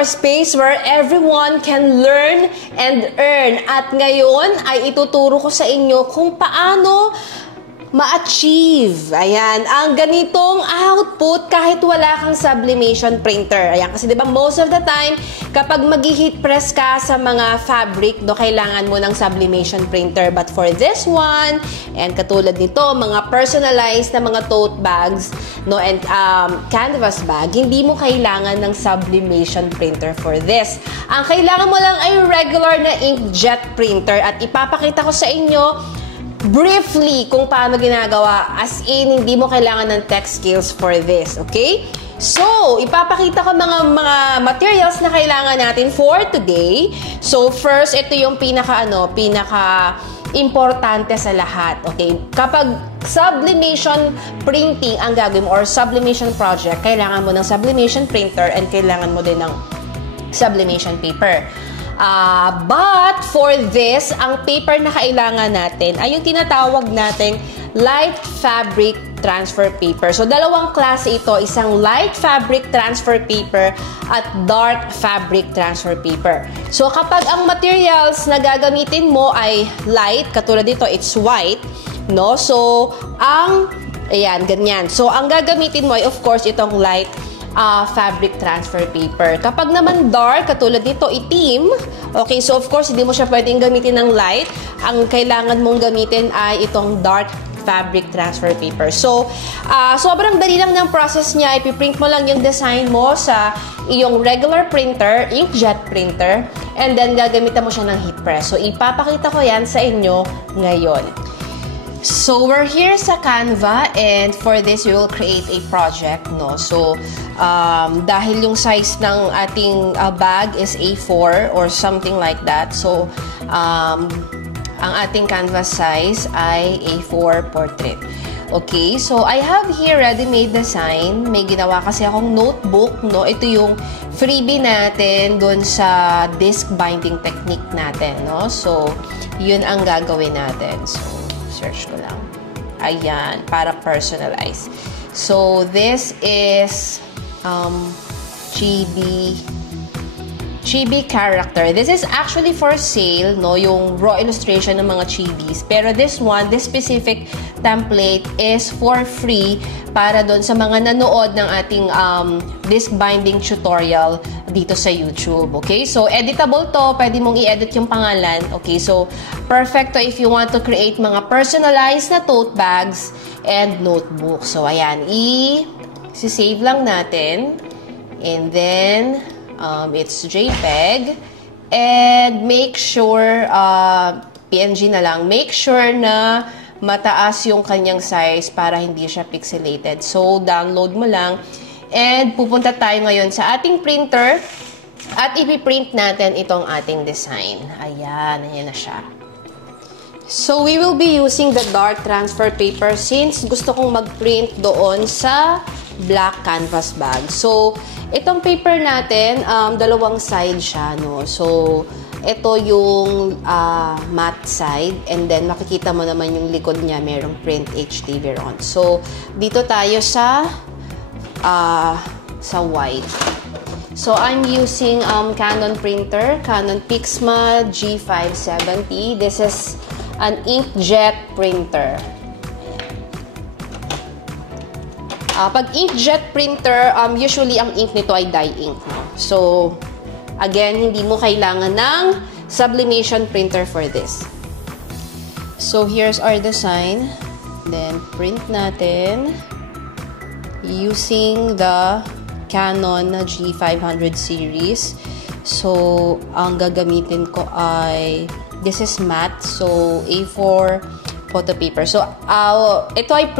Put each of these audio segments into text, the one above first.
our space where everyone can learn and earn. At ngayon ay ituturo ko sa inyo kung paano ma-achieve. Ayan, ang ganitong output kahit wala kang sublimation printer. Ayan, kasi diba most of the time, kapag mag-heat press ka sa mga fabric, kailangan mo ng sublimation printer. But for this one, and katulad nito, mga personalized na mga tote bags, and canvas bag, hindi mo kailangan ng sublimation printer for this. Ang kailangan mo lang ay regular na inkjet printer. At ipapakita ko sa inyo briefly kung paano ginagawa, as in hindi mo kailangan ng tech skills for this, okay? So, ipapakita ko mga materials na kailangan natin for today. So, first, ito yung pinaka importante sa lahat, okay? Kapag sublimation printing ang gagawin mo or sublimation project, kailangan mo ng sublimation printer and kailangan mo din ng sublimation paper. But for this, ang paper na kailangan natin ay yung tinatawag nating light fabric transfer paper. So, dalawang klase ito. Isang light fabric transfer paper at dark fabric transfer paper. So, kapag ang materials na gagamitin mo ay light, katulad dito, it's white, no? So, ayan, ganyan. So, ang gagamitin mo ay, of course, itong light fabric transfer paper. Kapag naman dark, katulad dito, itim, okay, so of course, hindi mo siya pwedeng gamitin ng light. Ang kailangan mong gamitin ay itong dark fabric transfer paper. So, sobrang dali lang ng process niya. Ipiprint mo lang yung design mo sa iyong regular printer, inkjet printer, and then gagamitan mo siya ng heat press. So, ipapakita ko yan sa inyo ngayon. So, we're here sa Canva, and for this, we will create a project, no? So, dahil yung size ng ating bag is A4 or something like that, so, ang ating canvas size ay A4 portrait. Okay, so I have here ready-made design. May ginawa kasi akong notebook, no? Ito yung freebie natin dun sa disc binding technique natin, no? So, yun ang gagawin natin. So, search ko lang. Ayan, para personalize. So, this is chibi character. This is actually for sale, no? Yung raw illustration ng mga chibis. Pero this one, this specific template is for free para doon sa mga nanood ng ating disc binding tutorial dito sa YouTube. Okay? So, editable to. Pwede mong i-edit yung pangalan. Okay? So, perfect to if you want to create mga personalized na tote bags and notebooks. So, ayan. I-save lang natin. And then, it's JPEG. And make sure, PNG na lang. Make sure na mataas yung kanyang size para hindi siya pixelated. So, download mo lang. And pupunta tayo ngayon sa ating printer at ipiprint natin itong ating design. Ayan, ayan na siya. So, we will be using the dark transfer paper since gusto kong mag-print doon sa black canvas bag. So, itong paper natin, dalawang side siya, no? So, ito yung matte side, and then makikita mo naman yung likod niya, merong print HD Veron. So, dito tayo sa white. So, I'm using Canon printer, Canon Pixma G570. This is an inkjet printer. Pag inkjet printer, usually ang ink nito ay dye ink. So, again, hindi mo kailangan ng sublimation printer for this. So, here's our design. Then, print natin using the Canon G500 series. So, ang gagamitin ko ay, this is matte. So, A4 photo paper. So, ito ay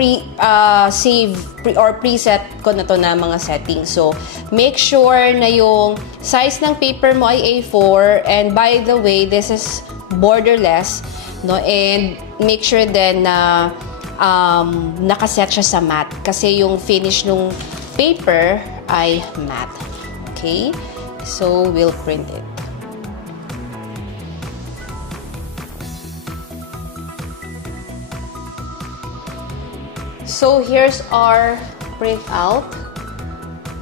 preset ko na to na mga settings. So, make sure na yung size ng paper mo ay A4. And by the way, this is borderless, no? And make sure din na nakaset siya sa matte. Kasi yung finish ng paper ay matte. Okay? So, we'll print it. So, here's our printout.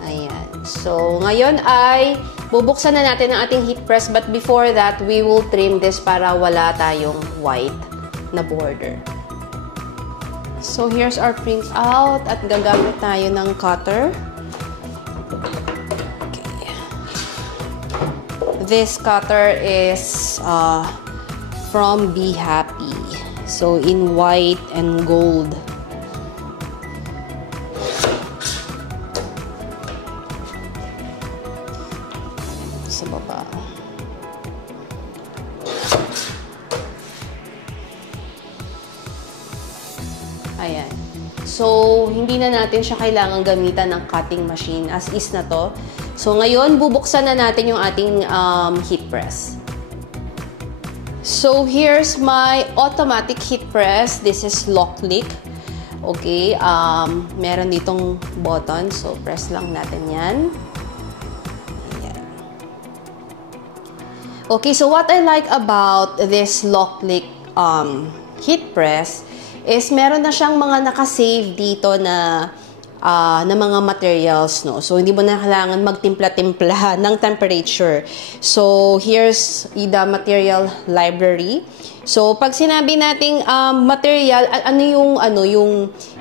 Ayan. So, ngayon ay bubuksan na natin ang ating heat press, but before that, we will trim this para wala tayong white na border. So, here's our print out at gagamit tayo ng cutter. Okay. This cutter is from Be Happy. So, in white and gold. Sa baba. Ayan. So, hindi na natin siya kailangang gamitan ng cutting machine. As is na to. So, ngayon, bubuksan na natin yung ating heat press. So, here's my automatic heat press. This is Locklick. Okay. Meron ditong button. So, press lang natin yan. Ayan. Okay. So, what I like about this Locklick heat press is meron na siyang mga nakasave dito na mga materials, no? So, hindi mo na kailangan magtimpla-timpla ng temperature. So, here's the material library. So, pag sinabi nating material,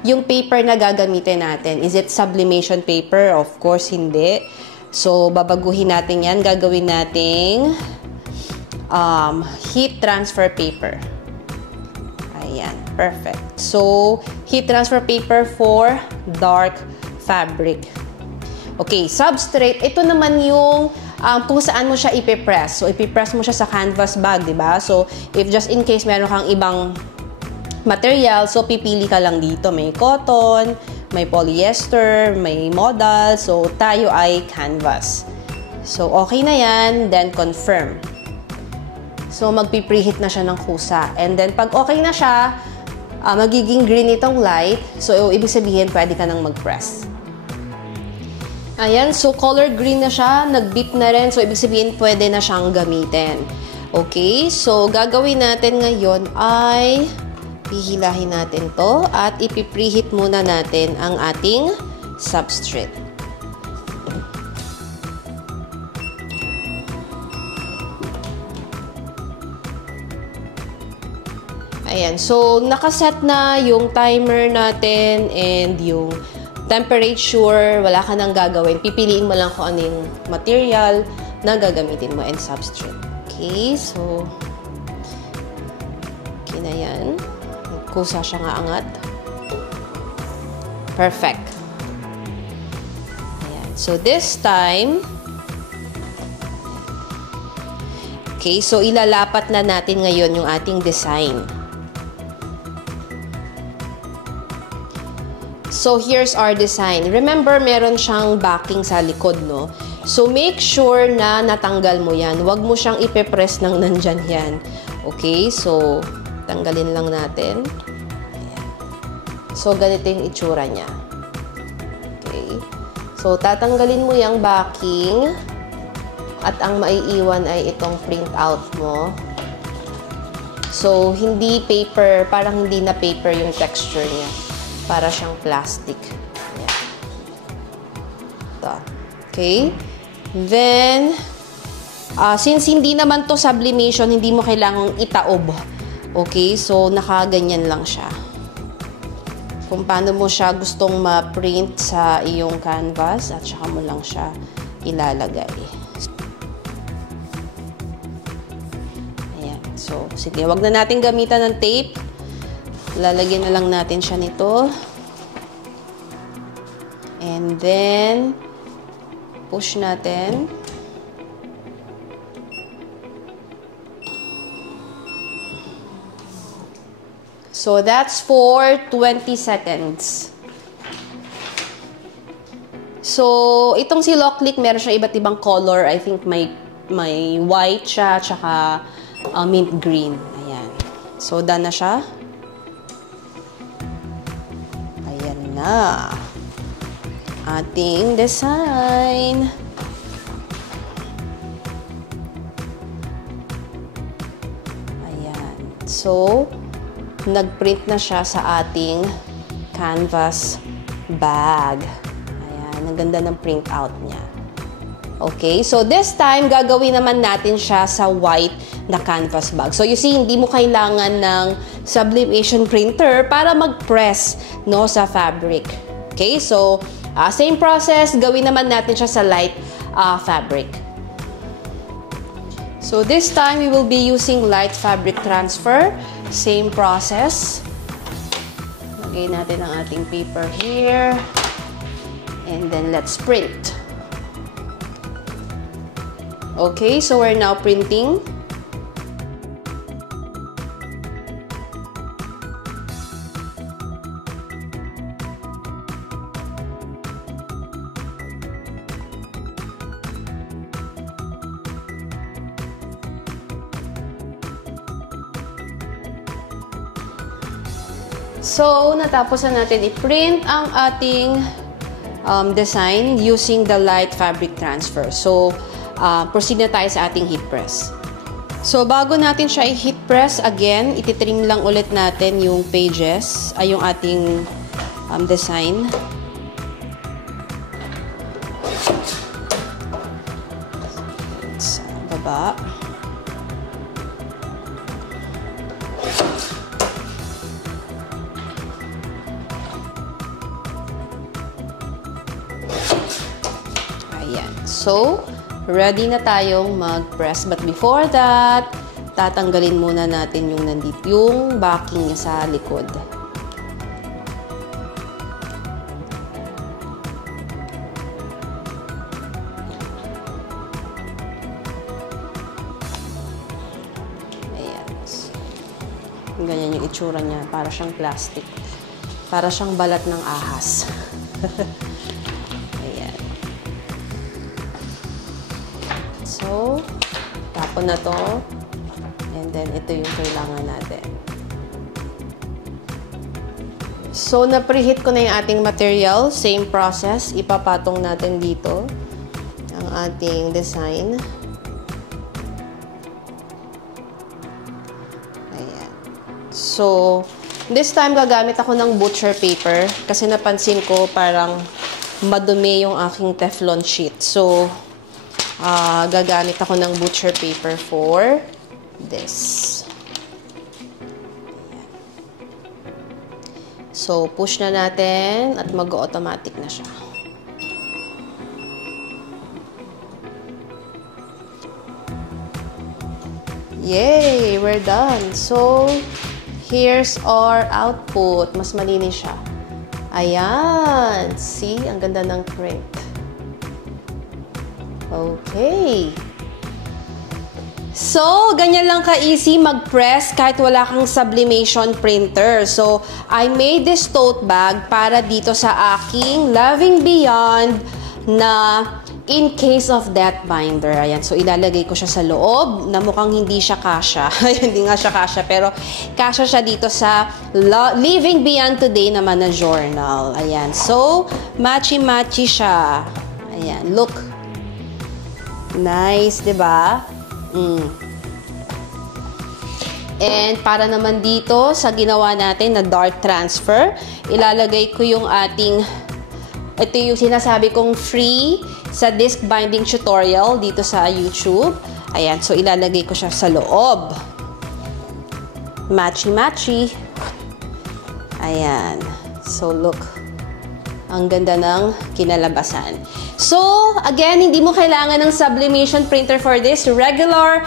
yung paper na gagamitin natin? Is it sublimation paper? Of course, hindi. So, babaguhin natin yan. Gagawin nating heat transfer paper. Ayan. Perfect. So, heat transfer paper for dark fabric. Okay, substrate. Ito naman yung kung saan mo siya ipipress. So, ipipress mo siya sa canvas bag, di ba? So, if just in case meron kang ibang material, so pipili ka lang dito. May cotton, may polyester, may modal. So, tayo ay canvas. So, okay na yan. Then, confirm. So, magpipreheat na siya ng kusa. And then, pag okay na siya, magiging green itong light. So, ibig sabihin, pwede ka nang mag-press. Ayan. So, color green na siya. Nag-beep na rin. So, ibig sabihin, pwede na siyang gamitin. Okay. So, gagawin natin ngayon ay pihilahin natin to at ipipreheat muna natin ang ating substrate. Ayan. So, nakaset na yung timer natin and yung temperature. Wala ka nang gagawin. Pipiliin mo lang kung ano yung material na gagamitin mo and substrate. Okay. So, okay na yan. Kusa siya nga angat. Perfect. Ayan. So, this time, okay. So, ilalapat na natin ngayon yung ating design. So, here's our design. Remember, meron siyang backing sa likod, no? So, make sure na natanggal mo yan. Huwag mo siyang ipipress ng nandyan yan. Okay? So, tanggalin lang natin. Ayan. So, ganito yung itsura niya. Okay? So, tatanggalin mo yung backing. At ang maiiwan ay itong printout mo. So, hindi paper, parang hindi na paper yung texture niya. Para siyang plastic. Ayan. Ito. Okay? Then, since hindi naman to sublimation, hindi mo kailangang itaob. Okay? So, nakaganyan lang siya. Kung paano mo siya gustong ma-print sa iyong canvas at saka mo lang siya ilalagay. Ayan. So, sige. Wag na natin gamitan ng tape. Lalagyan na lang natin siya nito. And then, push natin. So, that's for 20 seconds. So, itong si Locklick, meron siya iba't ibang color. I think may white siya, tsaka mint green. Ayan. So, done na siya. Na ating design. Ayan. So, nag-print na siya sa ating canvas bag. Ayan. Ang ganda ng print out niya. Okay, so this time, gagawin naman natin siya sa white na canvas bag. So you see, hindi mo kailangan ng sublimation printer para mag-press, no, sa fabric. Okay, so same process, gawin naman natin siya sa light fabric. So this time, we will be using light fabric transfer. Same process. Lagay natin ang ating paper here. And then let's print. Okay, so we're now printing. So, natapos na natin i-print ang ating design using the light fabric transfer. So, proceed na tayo sa ating heat press. So, bago natin siya i-heat press, again, ititrim lang ulit natin yung pages, ay yung ating design. Sa baba. Ayan. So, ready na tayong mag-press. But before that, tatanggalin muna natin yung nandito, yung backing niya sa likod. Ayan. Ganyan yung itsura niya. Para siyang plastic. Para siyang balat ng ahas. So, tapon na to. And then, ito yung kailangan natin. So, na-preheat ko na yung ating material. Same process. Ipapatong natin dito ang ating design. Ayan. So, this time, gagamit ako ng butcher paper kasi napansin ko parang madumi yung aking Teflon sheet. So, gagamit ako ng butcher paper for this. Ayan. So, push na natin at mag-automatic na siya. Yay! We're done. So, here's our output. Mas malinis siya. Ayan. See? Ang ganda ng print. Okay. So, ganyan lang ka-easy mag-press kahit wala kang sublimation printer. So, I made this tote bag para dito sa aking Loving Beyond na in case of death binder. Ayan. So, ilalagay ko siya sa loob na mukhang hindi siya kasya. Hindi nga siya kasya, pero kasya siya dito sa Living Beyond Today naman na journal. Ayan. So, matchy-matchy siya. Ayan. Look. Nice, diba? And para naman dito sa ginawa natin na dart transfer, ilalagay ko yung ating, ito yung sinasabi kong free sa disc binding tutorial dito sa YouTube. Ayan, so ilalagay ko siya sa loob. Matchy-matchy. Ayan. So look. Ang ganda ng kinalabasan. So, again, hindi mo kailangan ng sublimation printer for this. Regular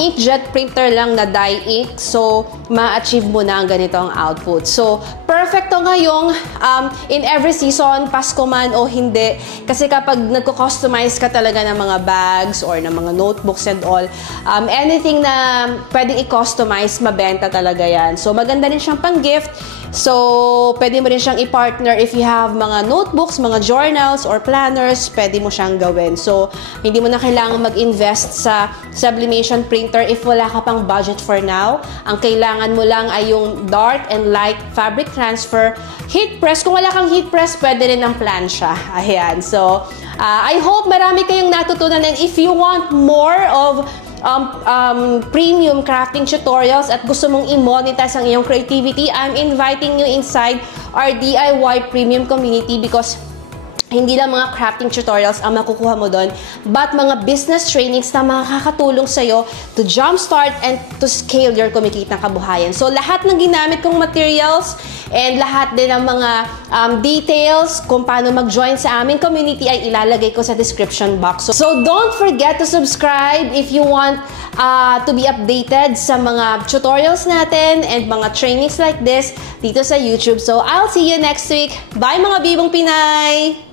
inkjet printer lang na dye ink. So, ma-achieve mo na ang ganitong output. So, perfecto ngayong in every season, Pasko man o hindi. Kasi kapag nagko-customize ka talaga ng mga bags or ng mga notebooks and all, anything na pwedeng i-customize, mabenta talaga yan. So, maganda rin siyang pang-gift. So, pwede mo rin siyang i-partner if you have mga notebooks, mga journals, or planners, pwede mo siyang gawin. So, hindi mo na kailangan mag-invest sa sublimation printer if wala ka pang budget for now. Ang kailangan mo lang ay yung dart and light fabric transfer. Heat press, kung wala kang heat press, pwede rin ng plancha. Ayan. So, I hope marami kayong natutunan, and if you want more of premium crafting tutorials at gusto mong i-monetize ang iyong creativity, I'm inviting you inside our DIY premium community because hindi lang mga crafting tutorials ang makukuha mo doon, but mga business trainings na makakatulong sa'yo to jumpstart and to scale your kumikitang kabuhayan. So, lahat ng ginamit kong materials and lahat din ng mga details kung paano mag-join sa aming community ay ilalagay ko sa description box. So, don't forget to subscribe if you want to be updated sa mga tutorials natin and mga trainings like this dito sa YouTube. So, I'll see you next week. Bye mga Bibong Pinay!